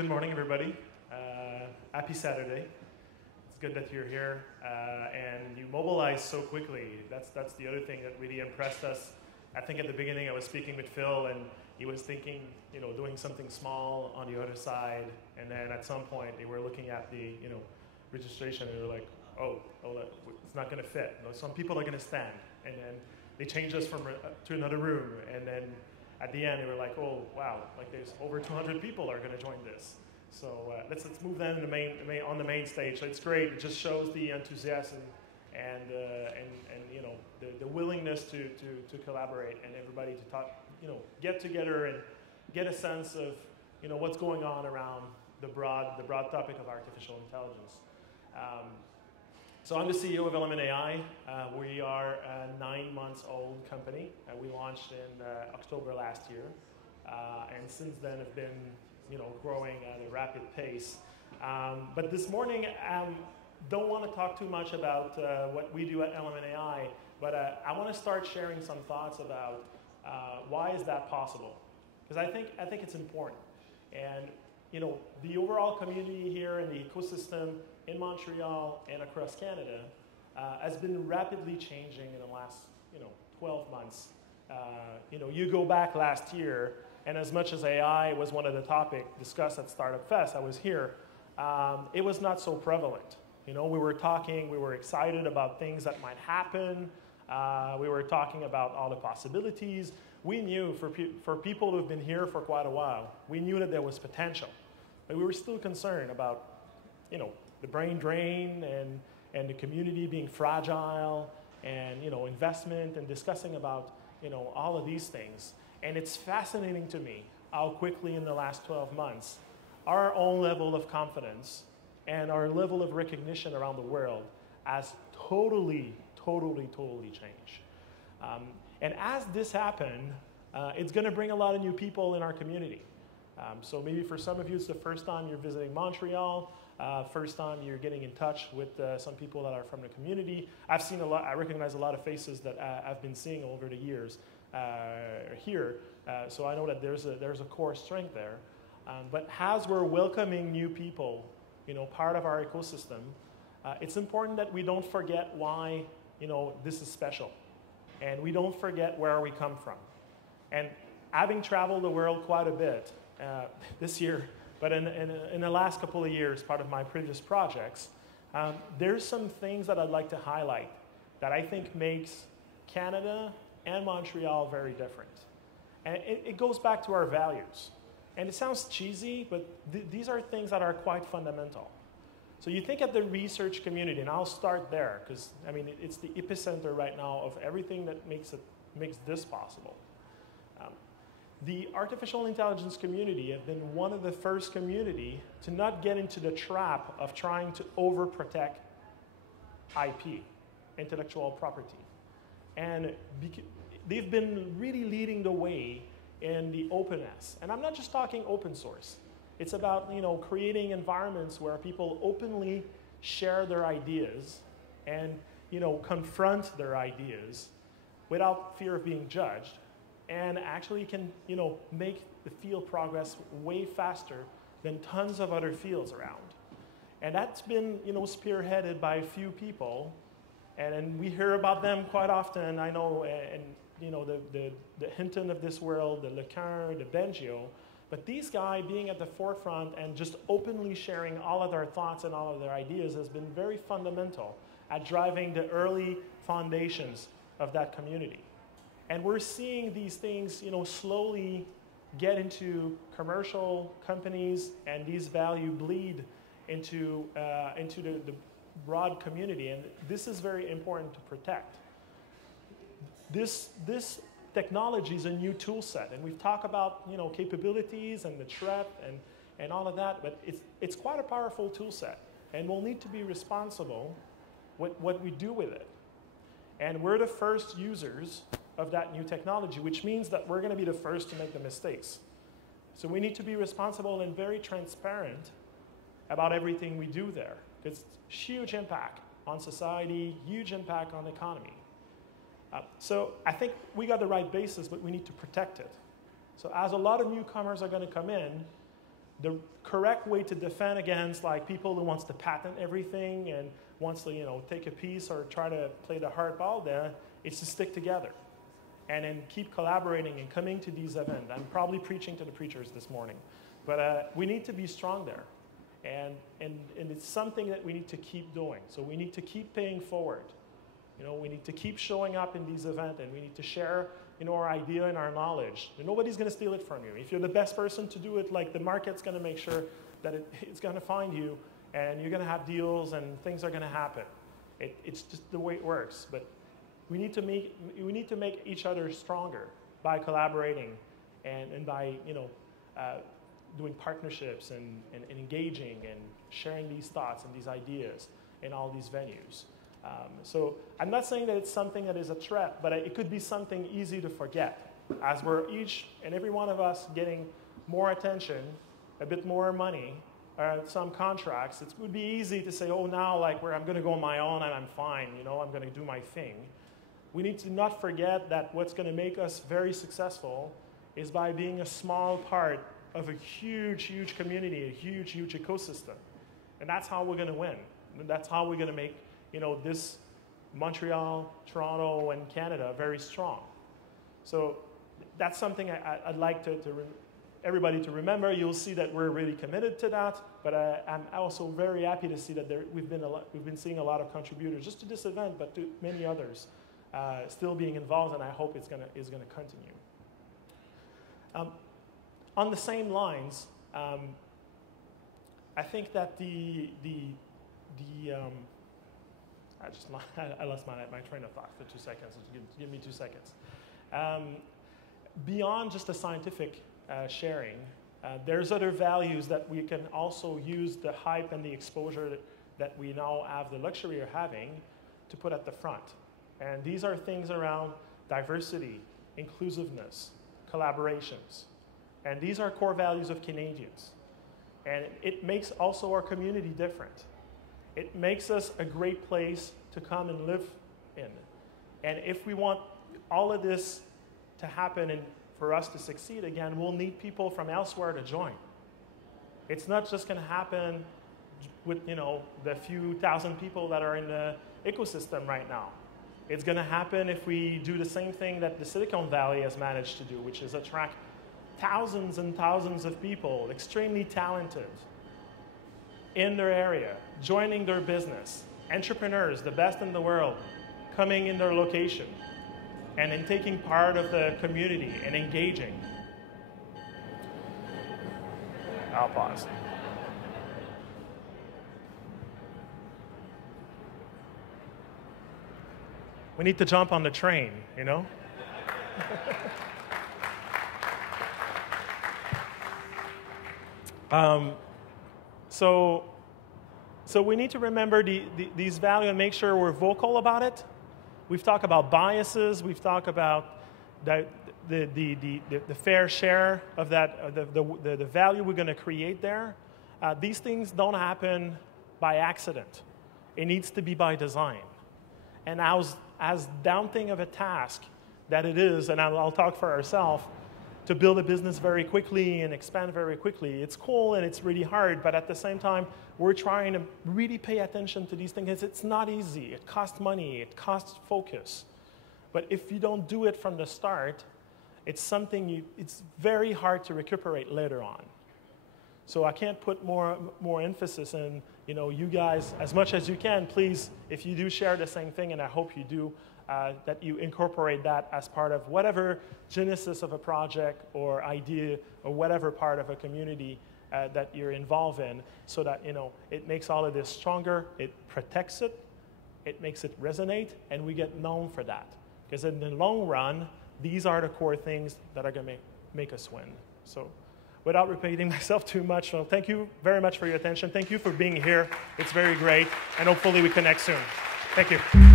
Good morning, everybody. Happy Saturday. It's good that you're here and you mobilize so quickly. That's the other thing that really impressed us. I think at the beginning I was speaking with Phil and he was thinking, doing something small on the other side. And then at some point they were looking at the, registration and they were like, oh, it's not going to fit. Some people are going to stand. And then they changed us to another room. And then at the end, they were like, oh, wow, like there's over 200 people are going to join this. So let's move them on the main stage. So it's great. It just shows the enthusiasm and the willingness to collaborate and everybody to talk, get together and get a sense of, what's going on around the broad topic of artificial intelligence. So I'm the CEO of Element AI. We are a 9-month-old company. We launched in October last year, and since then have been, growing at a rapid pace. But this morning, don't want to talk too much about what we do at Element AI, but I want to start sharing some thoughts about why is that possible? Because I think it's important, and the overall community here in the ecosystem in Montreal and across Canada has been rapidly changing in the last 12 months. You go back last year, and as much as AI was one of the topics discussed at Startupfest, I was here, it was not so prevalent. We were excited about things that might happen. We were talking about all the possibilities. We knew for people who have been here for quite a while, we knew that there was potential. But we were still concerned about, the brain drain and the community being fragile and, investment and discussing about, all of these things. And it's fascinating to me how quickly in the last 12 months, our own level of confidence and our level of recognition around the world has totally changed. And as this happened, it's going to bring a lot of new people in our community. So maybe for some of you, it's the first time you're visiting Montreal, first time you're getting in touch with some people that are from the community. I recognize a lot of faces that I've been seeing over the years here. So I know that there's a core strength there. But as we're welcoming new people, part of our ecosystem, it's important that we don't forget why, this is special. And we don't forget where we come from. And having traveled the world quite a bit this year, but in the last couple of years, part of my previous projects, there's some things that I'd like to highlight that I think makes Canada and Montreal very different. And it goes back to our values. And it sounds cheesy, but these are things that are quite fundamental. So you think of the research community, and I'll start there, because it's the epicenter right now of everything that makes this possible. The artificial intelligence community have been one of the first community to not get into the trap of trying to overprotect IP, intellectual property. And they've been really leading the way in the openness. And I'm not just talking open source. It's about creating environments where people openly share their ideas and confront their ideas without fear of being judged, and actually can make the field progress way faster than tons of other fields around. And that's been spearheaded by a few people, and we hear about them quite often. I know, and the Hinton of this world, the Lequin, the Bengio. But these guys being at the forefront and just openly sharing all of their thoughts and all of their ideas has been very fundamental at driving the early foundations of that community. And we're seeing these things, slowly get into commercial companies, and these values bleed into the broad community. And this is very important to protect. This technology is a new tool set, and we've talked about capabilities and the threat and all of that, but it's quite a powerful tool set, and we'll need to be responsible with what we do with it. And we're the first users of that new technology, which means that we're going to be the first to make the mistakes. So we need to be responsible and very transparent about everything we do there. It's huge impact on society, huge impact on the economy. So I think we got the right basis, but we need to protect it. So as a lot of newcomers are going to come in, the correct way to defend against like people who wants to patent everything and wants to take a piece or try to play the hardball there is to stick together and then keep collaborating and coming to these events. I'm probably preaching to the preachers this morning, but we need to be strong there. And it's something that we need to keep doing. So we need to keep paying forward. We need to keep showing up in these events, and we need to share our idea and our knowledge. And nobody's going to steal it from you. If you're the best person to do it, like the market's going to make sure that it's going to find you, and you're going to have deals, and things are going to happen. It's just the way it works. But we need to make each other stronger by collaborating and by doing partnerships and engaging and sharing these thoughts and these ideas in all these venues. So I'm not saying that it's something that is a threat, but it could be something easy to forget. As we're each and every one of us getting more attention, a bit more money, some contracts, it would be easy to say, oh, now I'm going to go on my own and I'm fine, I'm going to do my thing. We need to not forget that what's going to make us very successful is by being a small part of a huge, huge community, a huge, huge ecosystem. And that's how we're going to win. And that's how we're going to make this Montreal, Toronto, and Canada very strong. So that's something I'd like everybody to remember. You'll see that we're really committed to that, but I'm also very happy to see that we've been seeing a lot of contributors, just to this event, but to many others, still being involved, and I hope it's going to continue. On the same lines, I think that I lost my train of thought for 2 seconds. Give me 2 seconds. Beyond just the scientific sharing, there's other values that we can also use the hype and the exposure that we now have the luxury of having to put at the front. And these are things around diversity, inclusiveness, collaborations. And these are core values of Canadians. And it makes also our community different. It makes us a great place to come and live in. And if we want all of this to happen and for us to succeed again, we'll need people from elsewhere to join. It's not just going to happen with the few thousand people that are in the ecosystem right now. It's going to happen if we do the same thing that the Silicon Valley has managed to do, which is attract thousands and thousands of people, extremely talented, in their area, joining their business, entrepreneurs, the best in the world, coming in their location, and in taking part of the community and engaging. I'll pause. We need to jump on the train, So we need to remember these values and make sure we're vocal about it. We've talked about biases. We've talked about the fair share of that, the value we're going to create there. These things don't happen by accident. It needs to be by design. And as daunting of a task that it is, and I'll talk for ourselves, to build a business very quickly and expand very quickly. It's cool and it's really hard, but at the same time, we're trying to really pay attention to these things. It's not easy. It costs money. It costs focus. But if you don't do it from the start, it's very hard to recuperate later on. So I can't put more emphasis in, you guys, as much as you can, please, if you do share the same thing, and I hope you do, that you incorporate that as part of whatever genesis of a project or idea or whatever part of a community that you're involved in, so that it makes all of this stronger, it protects it, it makes it resonate, and we get known for that. Because in the long run, these are the core things that are going to make us win. So without repeating myself too much, well, thank you very much for your attention. Thank you for being here. It's very great, and hopefully we connect soon. Thank you.